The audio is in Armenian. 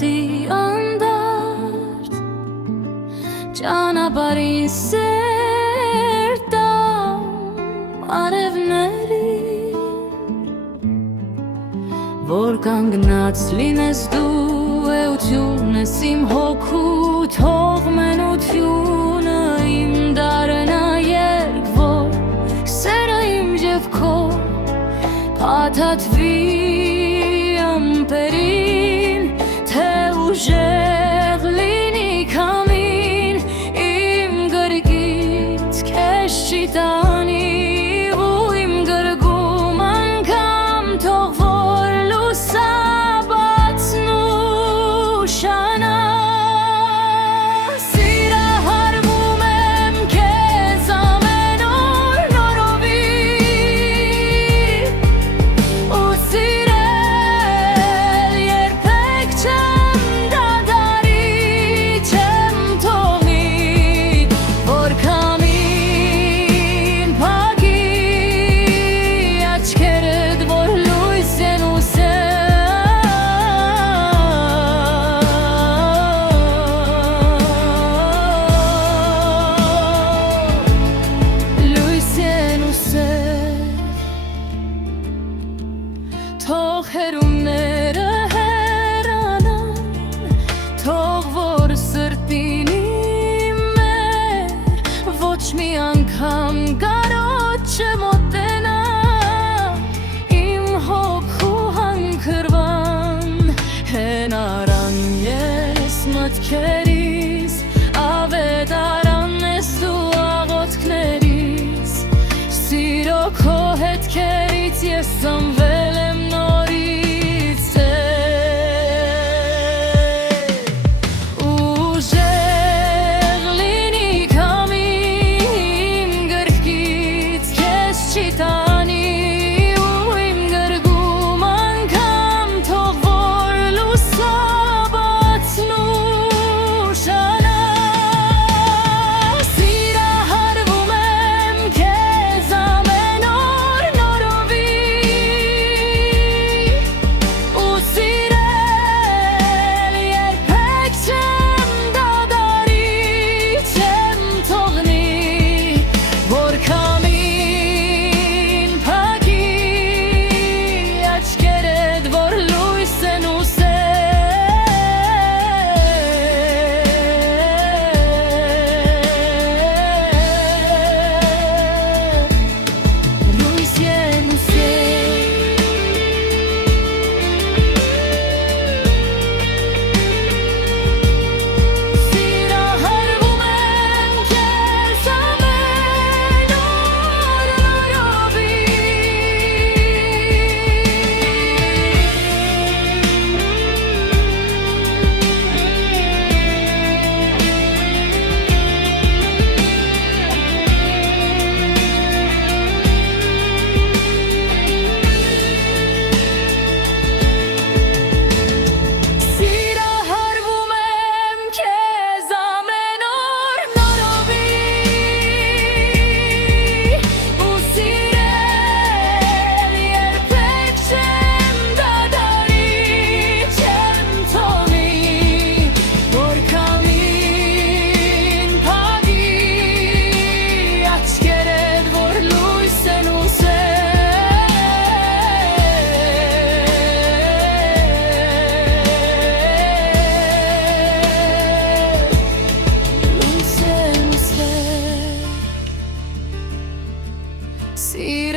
սրտի անդարդ ճանապարհին սերտամ արևների որ կանգնած լինես դու էություն ես իմ հոգու թող մենությունը իմ դառնա երգ որ սերը իմ և քո փաթաթվի ամպերին թե ուժեղ լինի քամին իմ գրկից քեզ չի տանի ու իմ գրկում անգամ թող որ լուսաբացն ու շանա սիրահարվում եմ քեզ ամեն օր նորովի ու սիրել երբեք չեմ դադարի չեմ թողնի որ քամին փակի աչքերդ որ լույս են թող հերումները հեռանան թող որ սրտին իմ ոչ մի անգամ կարոտ չմոտենա իմ հոգու հանքրվան հենարան ես մտքերիս ավետարան ես դու աղոթքներիս սիրո քո հետքերից ես ծնվել եմ նորից ուժեղ լինի քամին գրկից քեզ չի տանի ու իմ գրկում անգամ թող որ լուսաբացն ու շանա սիրահարվում եմ քեզ ամեն օր նորովի ու սիրել երբեք չեմ դադարի չեմ թողնի որ քամին փակի աչքերդ որ լույս են լույս են սիրահարվում եմ քեզ ամեն օր նորովի սիրահարվում եմ քեզ ամեն օր նորովի ու սիրել երբեք չեմ դադարի չեմ թողնի որ քամին փակի աչքերդ որ լույս են See